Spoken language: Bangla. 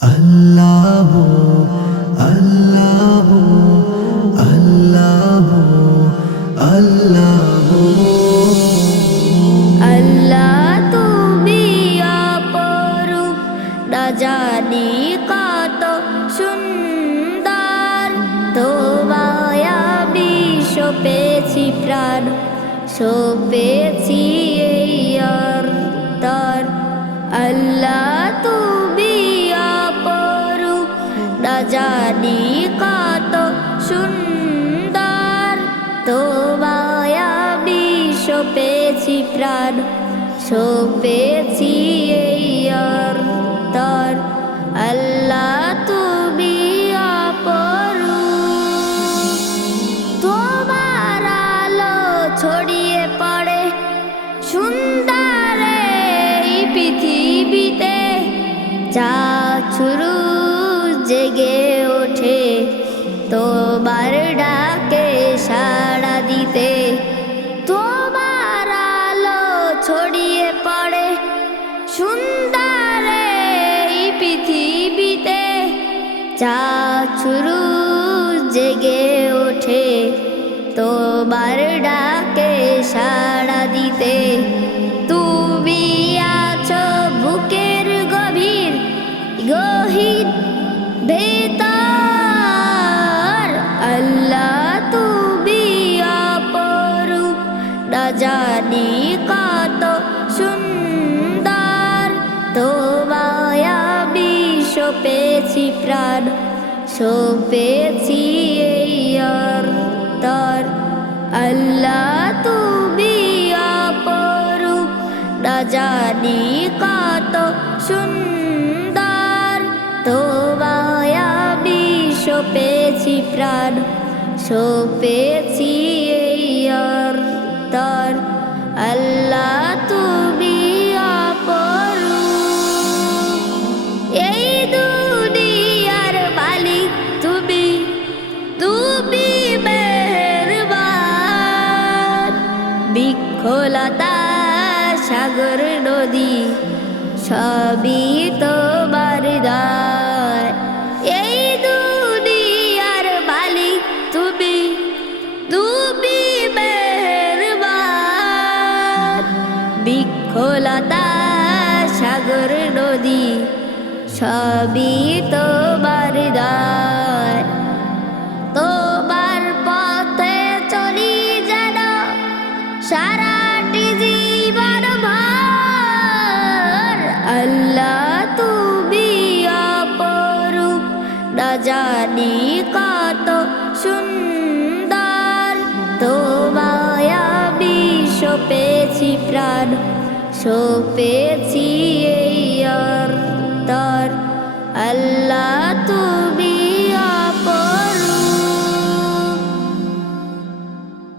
আল্লাহ আল্লাহ আল্লাহ আল্লাহ। আল্লাহ তুমি অপরু না জানি কত সুন্দর। তোমায়া প্রাণ সোপেছি না জানি কত সুন্দর। তোমায়া বিশ্ব পেয়েছি প্রাণ, সোপেছি এই অন্তর। আল্লাহ তুমি তোমার আলো ছড়িয়ে পড়ে পৃথিবীতে ছুরু জেগে ওঠে। তোমার ডাকে সাড়া দিতে তোমার আলো ছড়িয়ে পড়ে। সুন্দর পৃথিবীতে যা ভেতর আল্লাহ তুমি অপরু না জানি কত সুন্দর, তোমায়া বিশ্ব পেয়েছি প্রাণ, সোপেছি এই আল্লাহ তুমি অপরু না জানি কত সুন্দর। পেয়েছি প্রাণ সোপেছি এই অন্তর আল্লাহ তুমি অপরু এই দুনিয়ার মালিক তুমি তুমি মেহেরবান। বিক্ষলতা সাগর নদী, সবই তোমার বিক্ষলতা সাগর নদী, সবই দান তোমার পথে সারাটি আল্লাহ না জানি কত সুন্দর। তোমায়া বিশ্ব পেয়েছি প্রাণ সোপেছি এই অন্তর আল্লাহ